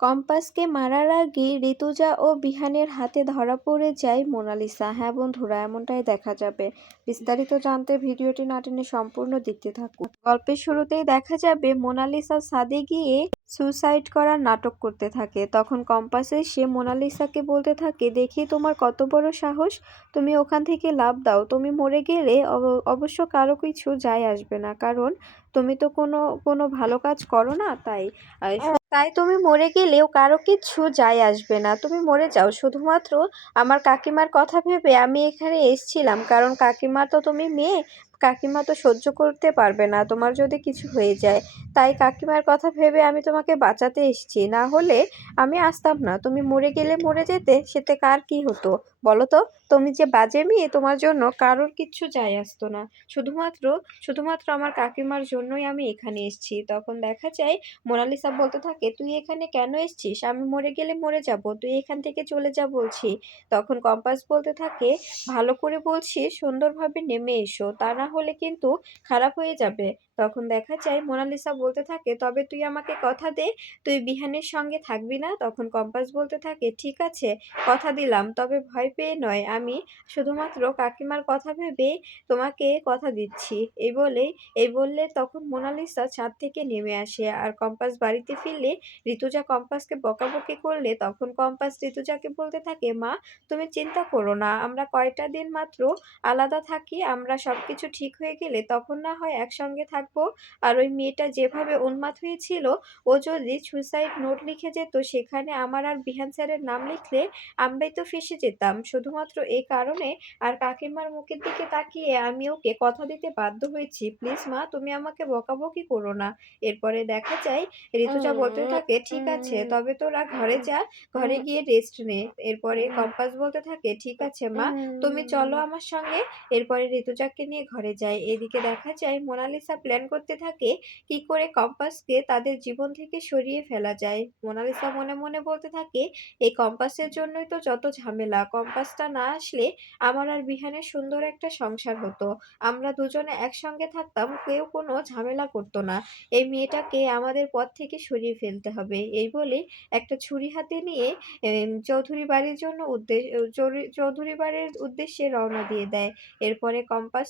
কম্পাসকে মারার আগে ঋতুজা ও বিহানের হাতে ধরা পড়ে যায় মোনালিসা। হ্যাঁ বন্ধুরা, এমনটাই দেখা যাবে। বিস্তারিত জানতে ভিডিওটি না টেনে সম্পূর্ণ দেখতে থাকুন। গল্পের শুরুতেই দেখা যাবে মোনালিসা ছাদে গিয়ে সুসাইড করার নাটক করতে থাকে। তখন কম্পাস এসে মোনালিসাকে বলতে থাকে, দেখি তোমার কত বড় সাহস, তুমি ওখান থেকে লাফ দাও। তুমি মরে গেলে অবশ্য কারো কিছু যায় আসবে না, কারণ তুমি তো কোনো কোনো ভালো কাজ করো না। তাই তুমি মরে গেলেও কারো কিচ্ছু যায় আসবে না। তুমি মরে যাও, শুধুমাত্র আমার কাকিমার কথা ভেবে আমি এখানে এসেছিলাম, কারণ কাকিমা তো তুমি মেয়ে, কাকিমা তো সহ্য করতে পারবে না তোমার যদি কিছু হয়ে যায়। তাই কাকিমার কথা ভেবে আমি তোমাকে বাঁচাতে এসেছি, না হলে আমি আসতাম না। তুমি মরে গেলে মরে যেতে, সেতে কার কি হতো বলো তো? তুমি যে বাজে মেয়ে, তোমার জন্য কারোর কিচ্ছু যায় আসতো না। শুধুমাত্র শুধুমাত্র আমার কাকিমার জন্যই আমি এখানে এসেছি। তখন দেখা যায় মোনালিসা বলতে থাকে, তুই এখানে কেন এসেছিস? আমি মরে গেলে মরে যাব, তুই এখান থেকে চলে যা বলছি। তখন কম্পাস বলতে থাকে, ভালো করে বলছি, সুন্দরভাবে নেমে এসো, তা না হলে কিন্তু খারাপ হয়ে যাবে। তখন দেখা যায় মোনালিসা বলতে থাকে, তবে তুই আমাকে কথা দে, তুই বিহানের সঙ্গে থাকবি না? তখন কম্পাস বলতে থাকে, ঠিক আছে, কথা দিলাম, তবে ভয় পেয়ে নয়, আমি শুধুমাত্র কাকিমার কথা ভেবে তোমাকে কথা দিচ্ছি। এই বললে তখন মোনালিসা ছাদ থেকে নেমে আসে। আর কম্পাস বাড়িতে ফিরলে ঋতুজা কম্পাসকে বকাবকি করলে তখন কম্পাস ঋতুজাকে বলতে থাকে, মা তুমি চিন্তা করো না, আমরা কয়টা দিন মাত্র আলাদা থাকি, আমরা সবকিছু ঠিক হয়ে গেলে তখন না হয় একসঙ্গে থাকবো। আর ওই মেয়েটা যেভাবে উন্মাদ হয়েছিল, ও যদি সুইসাইড নোট লিখে যেত, সেখানে আমার আর বিহান স্যারের নাম লিখলে আমরাই তো ফেঁসে যেতাম। শুধুমাত্র এই কারণে আর কাকিমার মুখের দিকে তাকিয়ে আমি ওকে কথা দিতে বাধ্য হয়েছি। প্লিজ মা, তুমি আমাকে বকাবকি করো না। এরপরে দেখা যায় ঋতুজা বলতে থাকে, ঠিক আছে, তবে তোরা ঘরে যা, ঘরে গিয়ে রেস্ট নে। এরপরে কম্পাস বলতে থাকে, ঠিক আছে মা, তুমি চলো আমার সঙ্গে। এরপরে ঋতুজাকে নিয়ে ঘরে যায়। এদিকে দেখা যায় মোনালিসা প্ল্যান করতে থাকে কি করে কম্পাসকে তাদের জীবন থেকে সরিয়ে ফেলা যায়। মোনালিসা মনে মনে বলতে থাকে, এই কম্পাসের জন্যই তো যত ঝামেলা, কম্পাসটা না আসলে আমার আর বিহানের সুন্দর একটা সংসার হতো, আমরা দুজনে একসঙ্গে থাকতাম, কেউ কোনো ঝামেলা করতো না। এই মেয়েটাকে আমাদের পথ থেকে সরিয়ে ফেলতে হবে। এই বলে একটা ছুরি হাতে নিয়ে চৌধুরী বাড়ির জন্য চৌধুরী বাড়ির উদ্দেশ্যে রওনা দিয়ে দেয়। এরপরে কম্পাস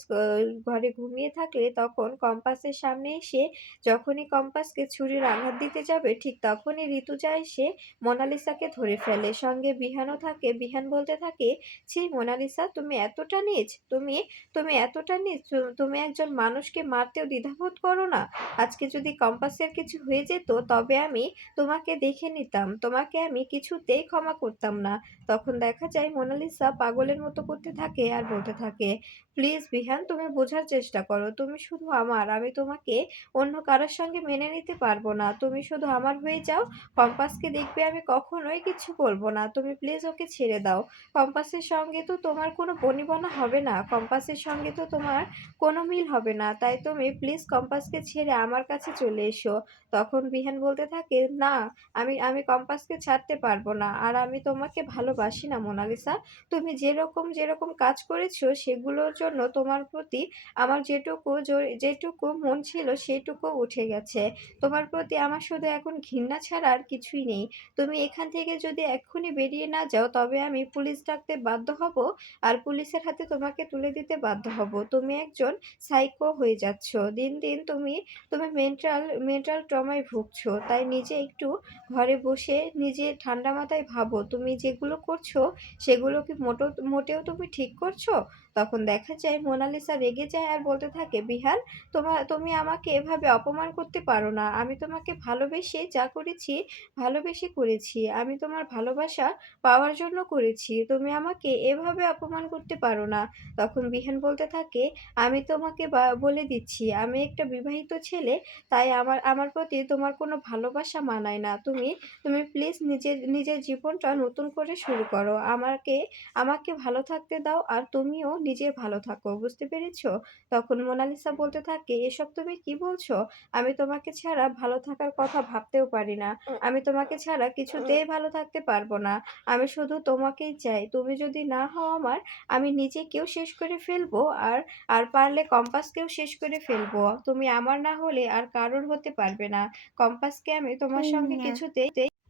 ঘরে ঘুমিয়ে থাকলে তখন কম্পাসের সামনে এসে যখনই কম্পাসকে ছুরির আঘাত দিতে যাবে, ঠিক তখনই ঋতুজা এসে মোনালিসাকে ধরে ফেলে। সঙ্গে বিহানও থাকে। বিহান বলতে থাকে, ছি মোনালিসা, তুমি এতটা নীচ, তুমি তুমি এতটা নীচ, তুমি একজন মানুষকে মারতেও দ্বিধাবোধ করো না? আজকে যদি কম্পাসের কিছু হয়ে যেত, তবে আমি তোমাকে দেখে নিতাম, তোমাকে আমি কিছুতেই ক্ষমা করতাম না। তখন দেখা যায় মোনালিসা পাগলের মতো করতে থাকে আর বলতে থাকে, প্লিজ বিহান, তুমি বোঝার চেষ্টা করো, তুমি শুধু আমার, আমি তোমাকে অন্য কারোর সঙ্গে মেনে নিতে পারবো না। তুমি শুধু আমার হয়ে যাও, কম্পাসকে দেখবে আমি কখনোই কিছু বলবো না, তুমি প্লিজ ওকে ছেড়ে দাও। কম্পাসের সঙ্গে তো তোমার কোনো বনিবনা হবে না, কম্পাসের সঙ্গে তো তোমার কোনো মিল হবে না, তাই তুমি প্লিজ কম্পাসকে ছেড়ে আমার কাছে চলে এসো। তখন বিহান বলতে থাকে, না, আমি আমি কম্পাসকে ছাড়তে পারবো না, আর আমি তোমাকে ভালোবাসি না মোনালিসা। তুমি যেরকম যেরকম কাজ করেছো, সেগুলোর জন্য তোমার প্রতি আমার যেটুকু মন ছিল সেটুকু উঠে গেছে। তোমার প্রতি আমার শুধু এখন ঘৃণা ছাড়া আর কিছুই নেই। তুমি এখান থেকে যদি এক্ষুনি বেরিয়ে না যাও, তবে আমি পুলিশ ডাকতে বাধ্য হব, আর পুলিশের হাতে তোমাকে তুলে দিতে বাধ্য হব। তুমি একজন সাইকো হয়ে যাচ্ছ, দিন দিন তুমি তুমি মেন্টাল মেন্টাল ট্রমায় ভুগছো। তাই নিজে একটু ঘরে বসে নিজে ঠান্ডা মাথায় ভাবো, তুমি যেগুলো করছো সেগুলো কি মোটেও তুমি ঠিক করছো? তখন দেখা যায় মোনালিসা রেগে যায় আর বলতে থাকে, বিহান, তুমি আমাকে এভাবে অপমান করতে পারো না। আমি তোমাকে ভালোবেসে যা করেছি, ভালোবেসে করেছি, আমি তোমার ভালোবাসা পাওয়ার জন্য করেছি, তুমি আমাকে এভাবে অপমান করতে পারো না। তখন বিহান বলতে থাকে, আমি তোমাকে বলে দিচ্ছি, আমি একটা বিবাহিত ছেলে, তাই আমার আমার প্রতি তোমার কোনো ভালোবাসা মানায় না। তুমি তুমি প্লিজ নিজের নিজের জীবনটা নতুন করে শুরু করো, আমাকে আমাকে ভালো থাকতে দাও, আর তুমিও নিজে ভালো থাকো, বুঝতে পেরেছো? তখন মোনালিসা বলতে থাকে, এসব তুমি কি বলছো? আমি তোমাকে ছাড়া ভালো থাকার কথা ভাবতেও পারি না, আমি তোমাকে ছাড়া কিছুতেই ভালো থাকতে পারবো না, আমি শুধু তোমাকেই চাই। তুমি যদি না হও আমার, আমি নিজেকেও শেষ করে ফেলবো, আর আর পারলে কম্পাসকেও শেষ করে ফেলবো। তুমি আমার না হলে আর কারোর হতে পারবে না। কম্পাসকে আমি তোমার সঙ্গে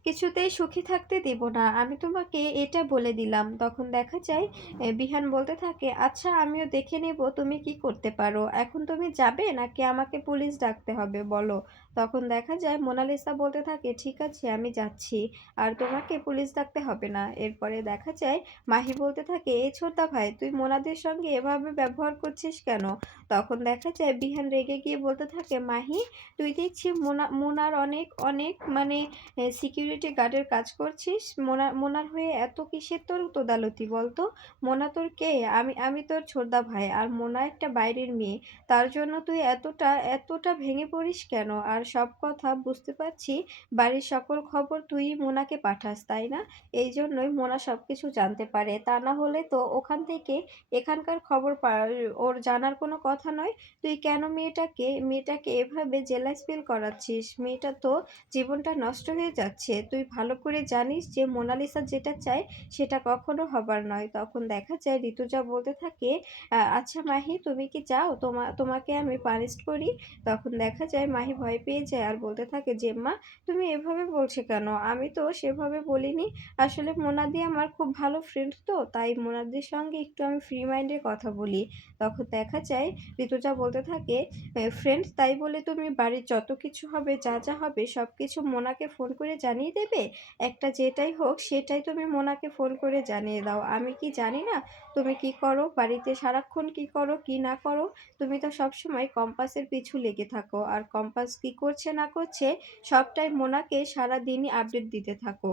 কিছুতেই সুখী থাকতে দিব না। আমি তোমাকে এটা বলে দিলাম। তখন দেখা যায় বিহান বলতে থাকে, "আচ্ছা আমিও দেখে নেব তুমি কি করতে পারো। এখন তুমি যাবে নাকি আমাকে পুলিশ ডাকতে হবে বলো?" তখন দেখা যায় মোনালিসা বলতে থাকে, "ঠিক আছে আমি যাচ্ছি। আর তোমাকে পুলিশ ডাকতে হবে না।" এরপরে দেখা যায় মাহি বলতে থাকে, "এই ছোটদা ভাই তুই মোনাদের সঙ্গে এভাবে ব্যবহার করছিস কেন?" তখন দেখা যায় বিহান রেগে গিয়ে বলতে থাকে, "মাহি তুই দেখছি মোনার অনেক অনেক মানে সিকিউরিটি গার্ডের কাজ করছিস। মোনার হয়ে এত কিসের তোর তোদালতি বলতো? মোনা তোর কে? আমি তোর ছোটদা ভাই আর মোনা একটা বাইরের মেয়ে। তার জন্য তুই এতটা ভেঙে পড়িস কেন? আর সব কথা বুঝতে পারছি বাড়ির সকল খবর তুই মোনাকে পাঠাস তাই না? এই জন্যই মোনা সবকিছু জানতে পারে। তা না হলে তো ওখান থেকে এখানকার খবর ওর জানার কোনো কথা নয়। তুই কেন মেয়েটাকে এভাবে জেলাস ফিল করাচ্ছিস? মেয়েটা তো জীবনটা নষ্ট হয়ে যাচ্ছে। তুই ভালো করে জানিস যে মোনালিসা যেটা চায় সেটা কখনো হবার নয়। তখন দেখা যায় ঋতুজা বলতে থাকে, আচ্ছা মাহি তুমি কি চাও তোমাকে আমি পানিশড করি?" তখন দেখা যায় মাহি ভয় পেয়ে যায় আর বলতে থাকে, "জেম্মা তুমি এভাবে বলছো কেন? আমি তো সেভাবে বলিনি। আসলে মোনাদি আমার খুব ভালো ফ্রেন্ড তো তাই মোনাদির সঙ্গে একটু আমি ফ্রি মাইন্ডে কথা বলি।" তখন দেখা যায় ঋতুজা বলতে থাকে, ফ্রেন্ডস তাই বলে তুমি বাড়ির যত কিছু হবে যা হবে সবকিছু মোনাকে ফোন করে জানিয়ে দেবে? একটা যেটাই হোক সেটাই তুমি মোনাকে ফোন করে জানিয়ে দাও। আমি কি জানি না তুমি কি করো? বাড়িতে সারাক্ষণ কি করো কি না করো? তুমি তো সবসময় কম্পাসের পিছু লেগে থাকো। আর কম্পাস কি করছে না করছে সবটাই মোনাকে সারাদিনই আপডেট দিতে থাকো।